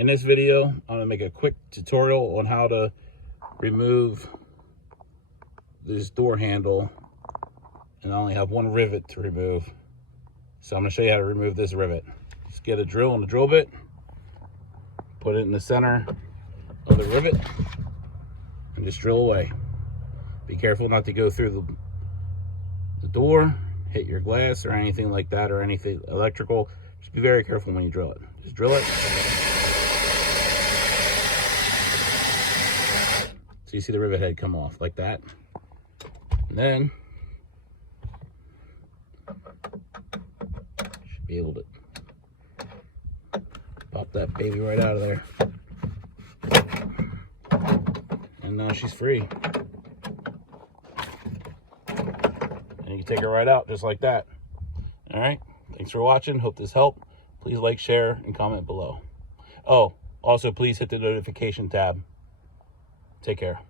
In this video, I'm going to make a quick tutorial on how to remove this door handle, and I only have one rivet to remove. So I'm going to show you how to remove this rivet. Just get a drill and a drill bit, put it in the center of the rivet, and just drill away. Be careful not to go through the door, hit your glass or anything like that, or anything electrical. Just be very careful when you drill it. Just drill it. So you see the rivet head come off like that. And then should be able to pop that baby right out of there. And now she's free. And you can take her right out just like that. All right, thanks for watching. Hope this helped. Please like, share, and comment below. Oh, also please hit the notification tab. Take care.